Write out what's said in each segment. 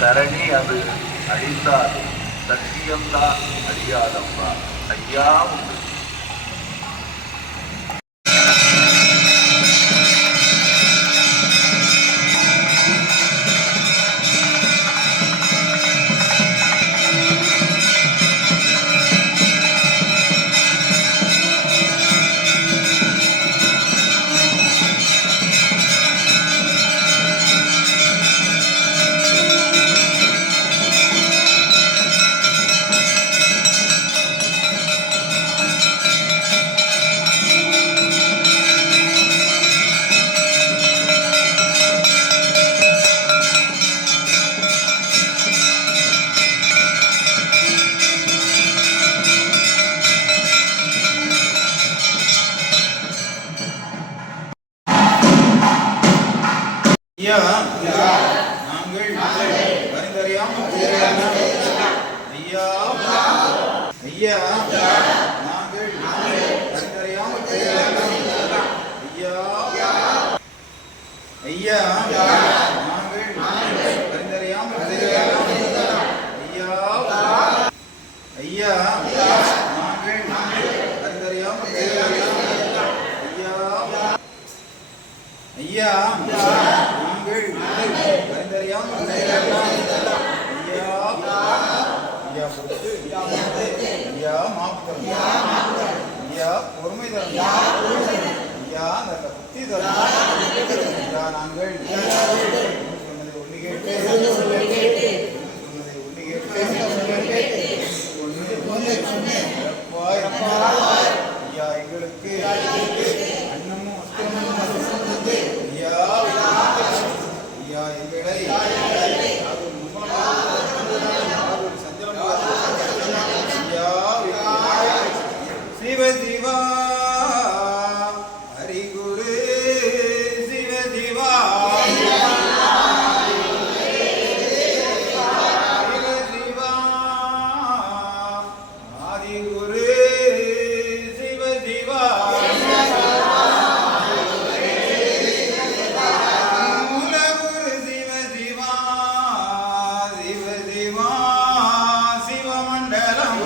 தரணி அது அழிந்தாது சத்தியம்தான் அழியாதப்பா ஐயா உண்டு. நாங்கள் அறிந்தறியாமல் ஐயா ஐயா நாங்கள் அறிந்தறியாமல் ஐயா ஐயா நாங்கள் அறிந்தறியாமல் ஐயா ஐயா நாங்கள் அறிந்தறியாமல் ஐயா ஐயா பொறுமை தரும் ஐயா நல்ல புத்தி தரும் ஐயா நாங்கள் சொன்னதை ஒண்ணு கேட்டு ஐயா எங்களுக்கு அன்னமும் ஐயா ஐயா எங்களை சிவ சிவா ஹரிகுரு சிவ சிவா சிவ சிவா ஆதிகுரு சிவ சிவா மூலகுரு சிவ சிவா சிவ சிவா சிவமண்டலம்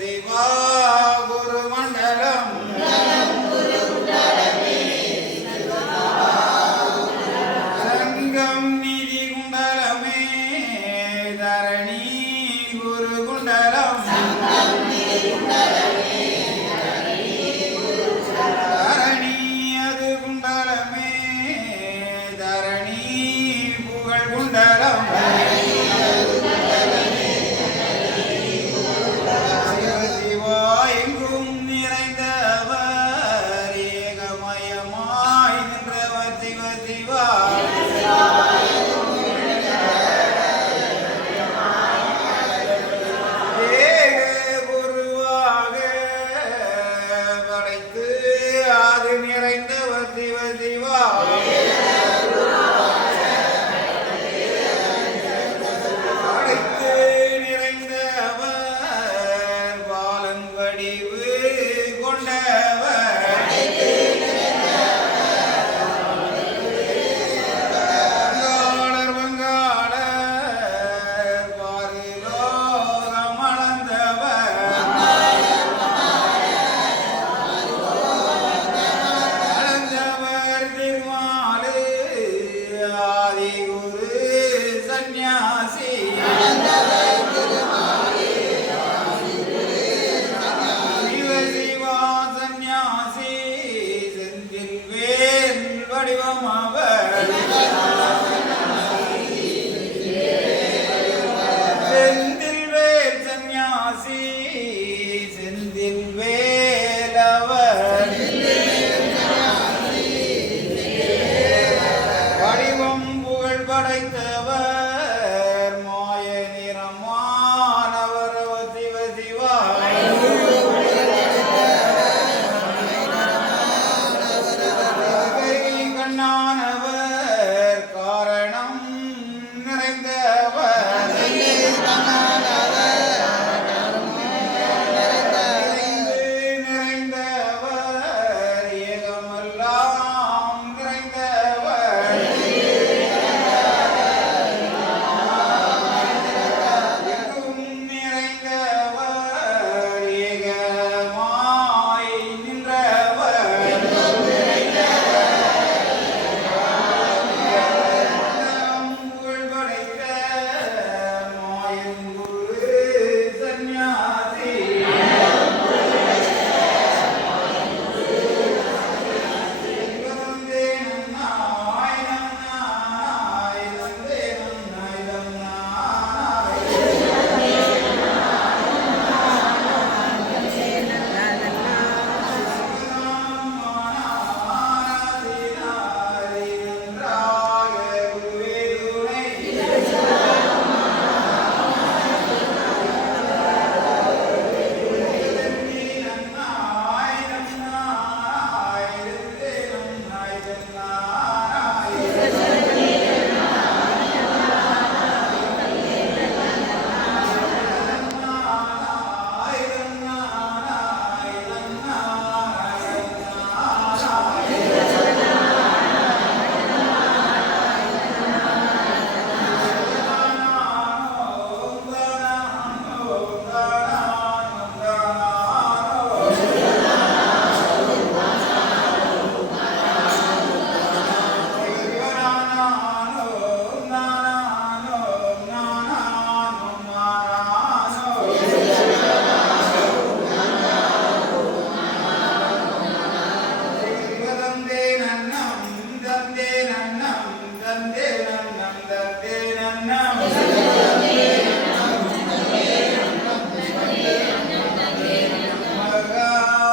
சிவா குரு மண்டலம் சிவ சிவா அடைத்து நிறைந்தவர் பாலன் வடிவு கொண்டவர் வங்காளர் வங்காளர் பாரிலோகம் அளந்தவர் அளந்தவர் திருமாலே ஆதிகுரு சந்நியாசி சிவ சிவா சந்நியாசி செந்தில் வேல் வடிவம் அவர் செந்தில் வேல் சந்நியாசி செந்தில் வேலவர் வடிவம் புகழ் படைத்தவர் மாய நிறமானவர் சிவ சிவா கை கண்ணானவர் காரணம் நிறைந்தவர் நிறைந்தவர் ஏகமெல்லாம் நிறைந்தவர் எங்கும் நிறைந்தவர் ஏகமாய் நின்றவர் புகழ் படைத்த மாயன் குரு சந்நியாசி வந்தே நன்னாய் நன்னாய் வந்தே நன்னாய் நன்னாய்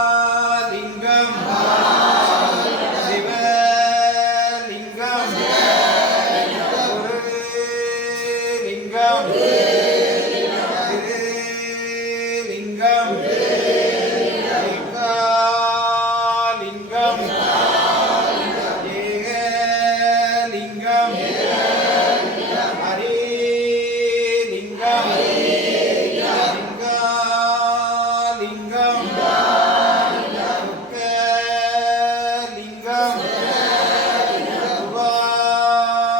மகாலிங்கம் சிவலிங்கம் குருலிங்கம் திருலிங்கம் ஏகாலிங்கம் ஏகலிங்கம் ஹரிலிங்கம் லிங்காலிங்கம் லிங்கம்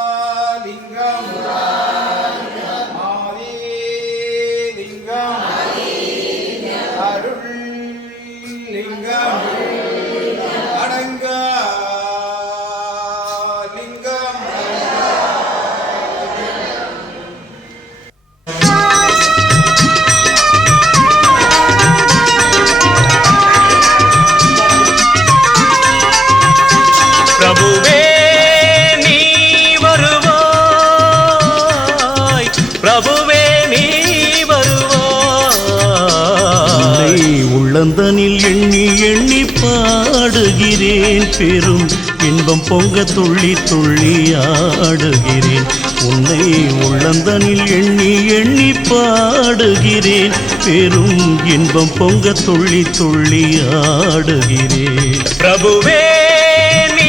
சிவாலிங்கம் ஆதிலிங்கம் அருள்லிங்கம் அடங்கா லிங்கம் பிரபுவே நீ வருவாய், பிரபுவே நீ வருவாய். உள்ளந்தனில் எண்ணி எண்ணி பாடுகிறேன், பெரும் இன்பம் பொங்க துள்ளி துள்ளி ஆடுகிறேன். உன்னை உள்ளந்தனில் எண்ணி எண்ணி பாடுகிறேன், பெரும் இன்பம் பொங்க துள்ளி துள்ளி ஆடுகிறேன். பிரபுவே நீ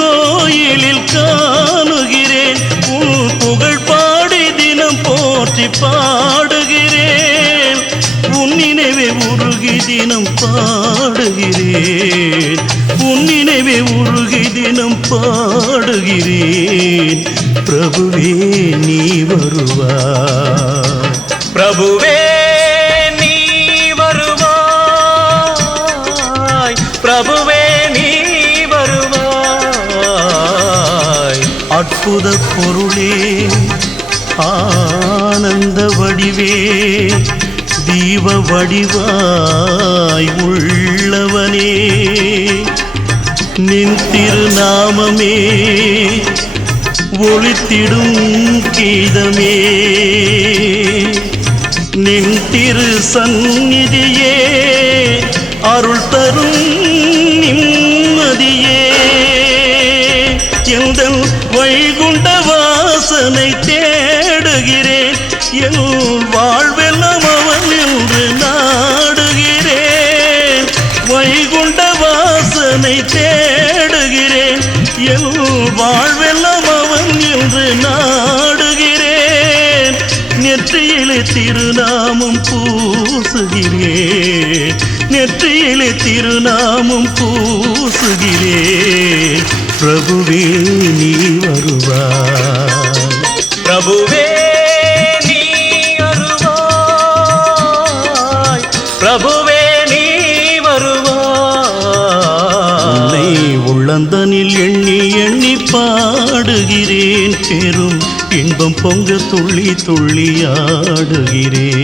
திருக்கோயிலில் காணுகிறேன் உன் புகழ் பாடி தினம் போற்றி பாடுகிறேன் உன் நினைவே உருகி தினம் பாடுகிறேன் உன் நினைவே உருகி தினம் பாடுகிறேன் பிரபுவே நீ வருவாய் பிரபுவே நீ வருவாய் பிரபுவே நீ வருவாய் அற்புத பொருளே ஆனந்த வடிவே தீப வடிவாய் உள்ளவனே நின் திருநாமமே ஒளித்திடும் கீதமே நின் திரு சந்நிதியே அருள் தரும் நிம்மதியே எந்தன் வைகுண்ட வாசனை தேடுகிறேன் என் வாழ்வெல்லாம் அவன் என்று நாடுகிறேன் வைகுண்ட வாசனை தேடுகிறேன் என் வாழ்வெல்லாம் அவன் என்று நாடுகிறேன் நெற்றியிலே திருநாமம் பூசுகிறேன் நெற்றியிலே திருநாமம் பூசுகிறேன் பிரபுவே நீ வருவாய் பிரபுவே நீ வருவாய் பிரபுவே நீ வருவாய் உன்னை உள்ளந்தனில் எண்ணி எண்ணி பாடுகிறேன் பெரும் இன்பம் பொங்க துள்ளி துள்ளி ஆடுகிறேன்